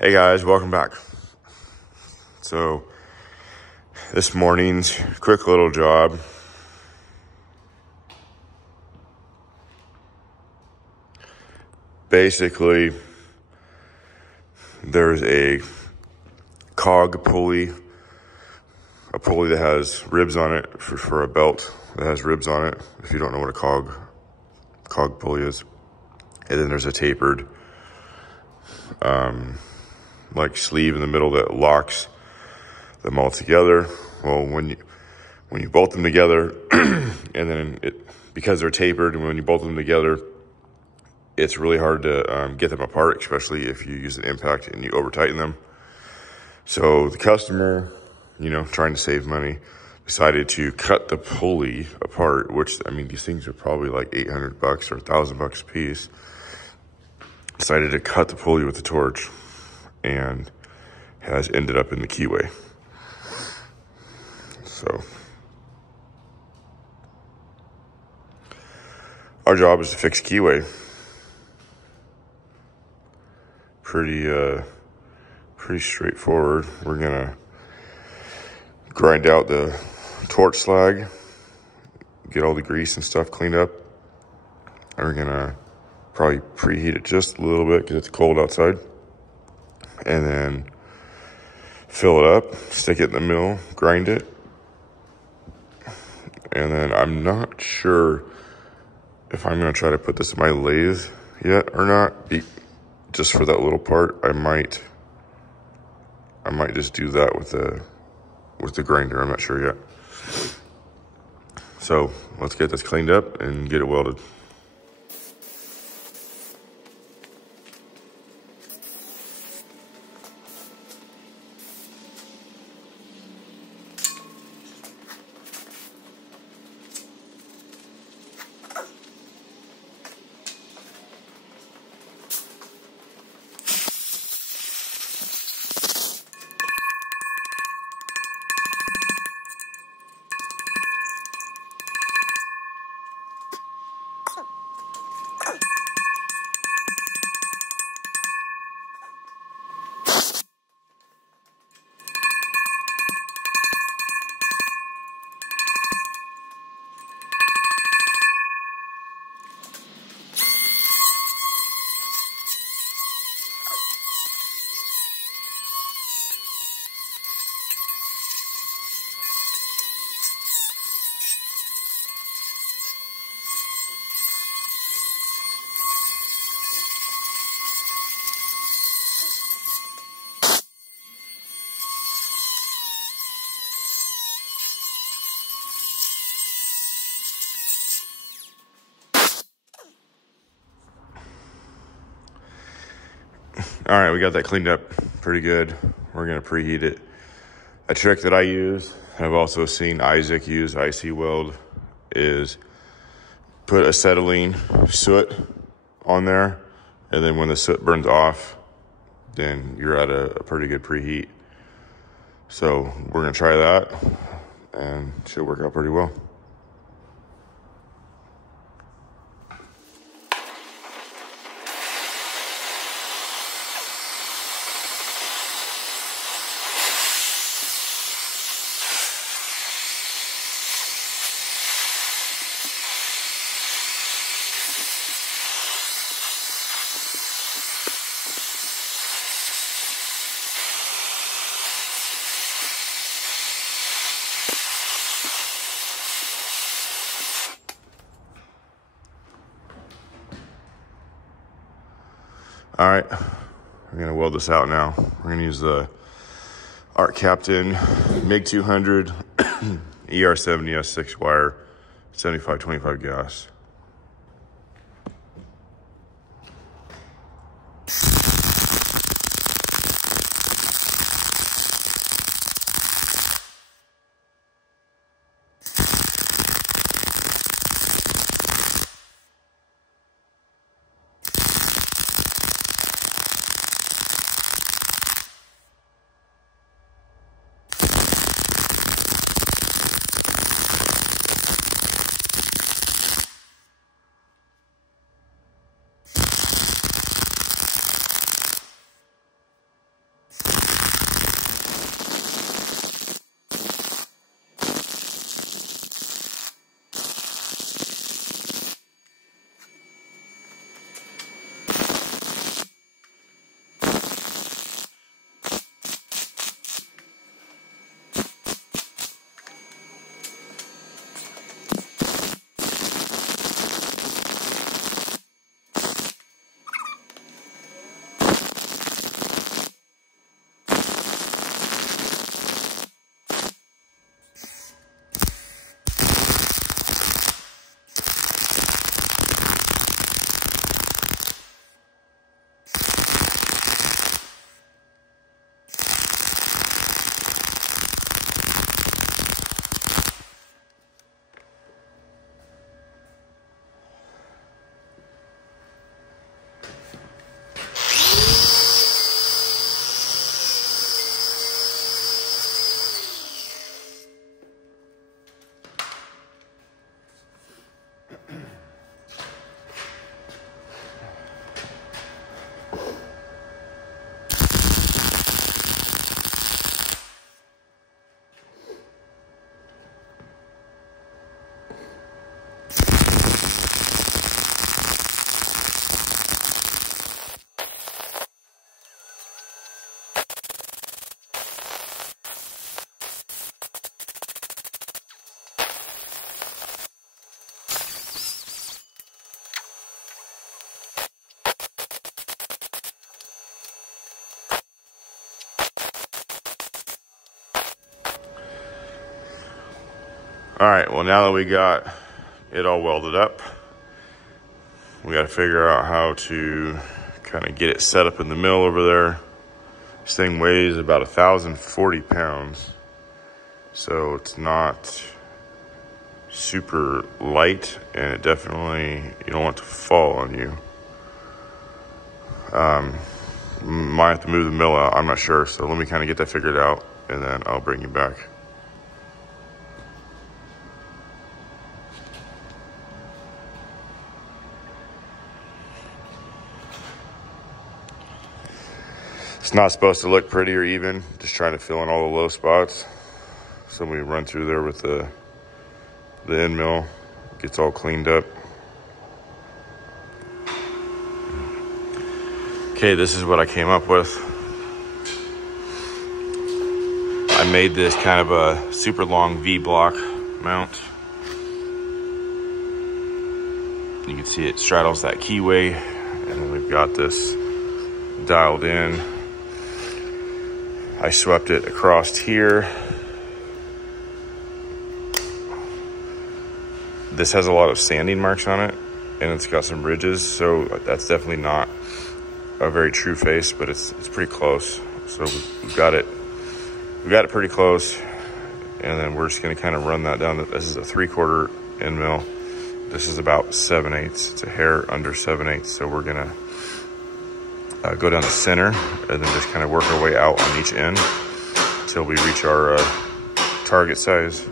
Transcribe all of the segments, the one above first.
Hey guys, welcome back. So this morning's quick little job. Basically, there's a cog pulley, a pulley that has ribs on it for a belt that has ribs on it. If you don't know what a cog pulley is. And then there's a tapered like sleeve in the middle that locks them all together. Well, when you bolt them together, and then because they're tapered, and when you bolt them together, it's really hard to get them apart, especially if you use an impact and you over tighten them. So the customer, trying to save money, decided to cut the pulley apart, which, I mean, these things are probably like $800 or $1,000 a piece. Decided to cut the pulley with a torch and has ended up in the Keyway. So our job is to fix Keyway. Pretty straightforward. We're gonna grind out the torch slag, get all the grease and stuff cleaned up. And we're gonna probably preheat it just a little bit because it's cold outside. And then fill it up, stick it in the mill, grind it. And then I'm not sure if I'm gonna try to put this in my lathe yet or not. Just for that little part, I might just do that with the grinder. I'm not sure yet. So let's get this cleaned up and get it welded. All right, we got that cleaned up pretty good. We're gonna preheat it. A trick that I use, and I've also seen Isaac use, IC Weld, is put acetylene soot on there, and then when the soot burns off, then you're at a pretty good preheat. So we're gonna try that, and it should work out pretty well. All right, we're gonna weld this out now. We're gonna use the Art Captain MiG 200 ER70 S6 wire, 75/25 gas. All right, well, now that we got it all welded up, we got to figure out how to kind of get it set up in the mill over there. This thing weighs about 1,040 pounds, so it's not super light, and it definitely, you don't want it to fall on you. Might have to move the mill out, I'm not sure, so let me kind of get that figured out, and then I'll bring you back. It's not supposed to look pretty or even, just trying to fill in all the low spots. So we run through there with the end mill, gets all cleaned up. Okay, this is what I came up with. I made this kind of a super long V-block mount. You can see it straddles that keyway, and then we've got this dialed in. I swept it across here. This has a lot of sanding marks on it, and it's got some ridges, so that's definitely not a very true face, but it's pretty close. So we've got it pretty close, and then we're just gonna kind of run that down. This is a 3/4 end mill. This is about 7/8. It's a hair under 7/8. So we're gonna go down the center and then just kind of work our way out on each end until we reach our target size.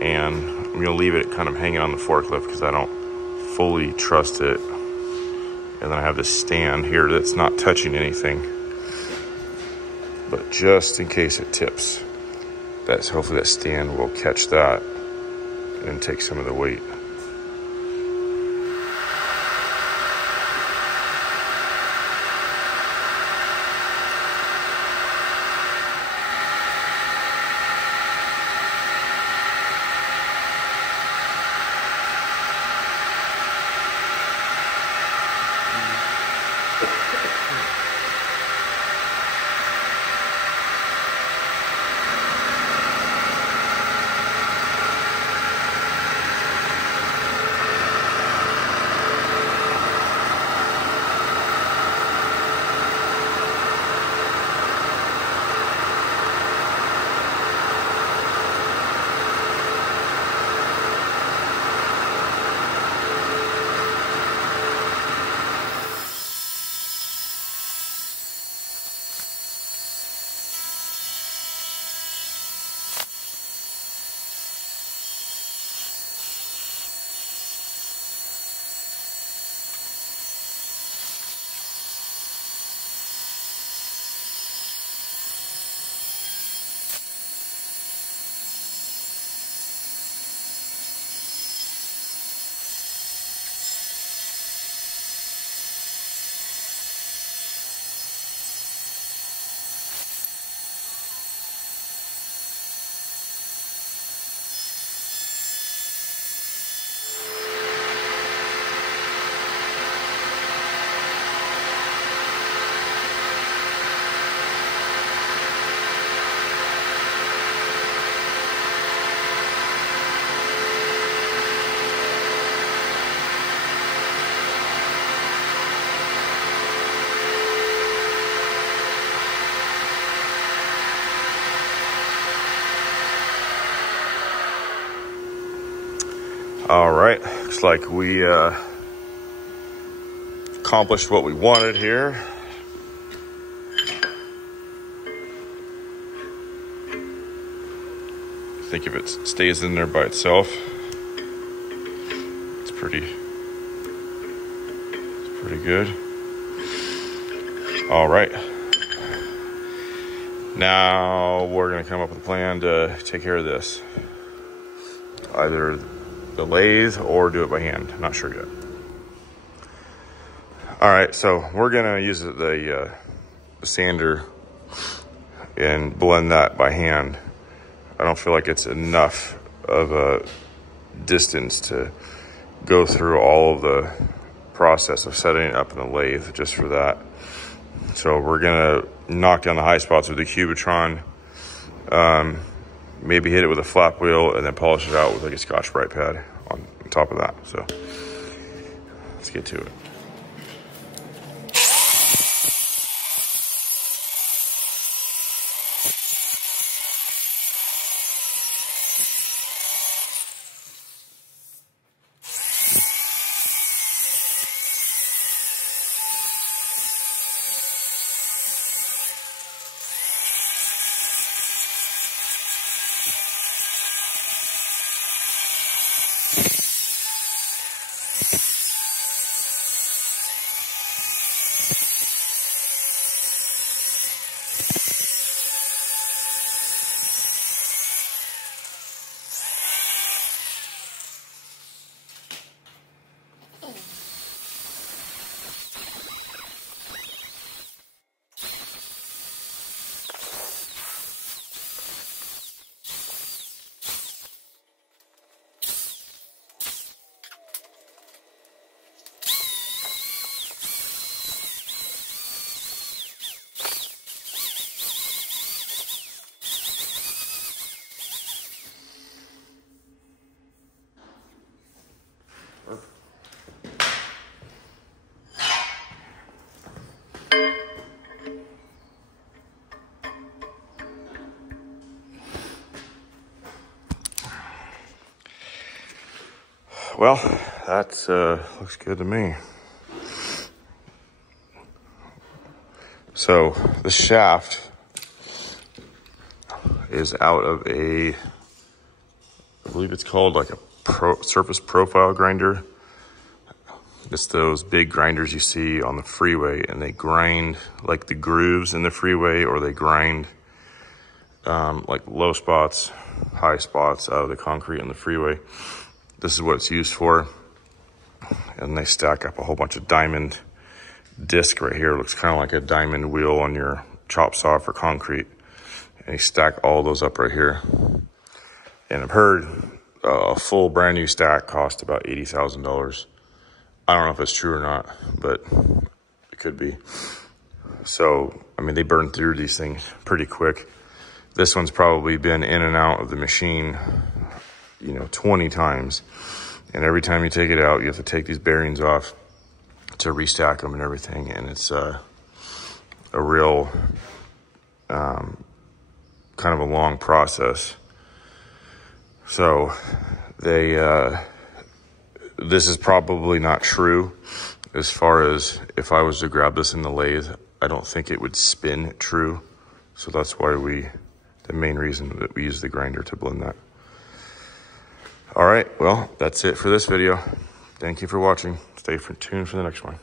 And I'm gonna leave it kind of hanging on the forklift because I don't fully trust it. And then I have this stand here that's not touching anything, but just in case it tips, hopefully that stand will catch that and take some of the weight. All right, looks like we accomplished what we wanted here. I think if it stays in there by itself, it's pretty good. All right, now we're gonna come up with a plan to take care of this. Either the lathe or do it by hand, not sure yet. All right, so we're gonna use the sander and blend that by hand. I don't feel like it's enough of a distance to go through all of the process of setting it up in the lathe just for that. So we're gonna knock down the high spots with the Cubitron Maybe hit it with a flap wheel and then polish it out with like a Scotch-Brite pad on top of that. So let's get to it. Well, that looks good to me. So the shaft is out of I believe it's called like a surface profile grinder. It's those big grinders you see on the freeway, and they grind like the grooves in the freeway, or they grind like low spots, high spots out of the concrete in the freeway. This is what it's used for. And they stack up a whole bunch of diamond disc right here. It looks kind of like a diamond wheel on your chop saw for concrete. And you stack all those up right here. And I've heard a full brand new stack cost about $80,000. I don't know if it's true or not, but it could be. So, I mean, they burn through these things pretty quick. This one's probably been in and out of the machine, 20 times. And every time you take it out, you have to take these bearings off to restack them and everything. And it's a real kind of a long process. So this is probably not true. As far as if I was to grab this in the lathe, I don't think it would spin true. So that's why the main reason that we use the grinder to blend that. All right, well, that's it for this video. Thank you for watching. Stay tuned for the next one.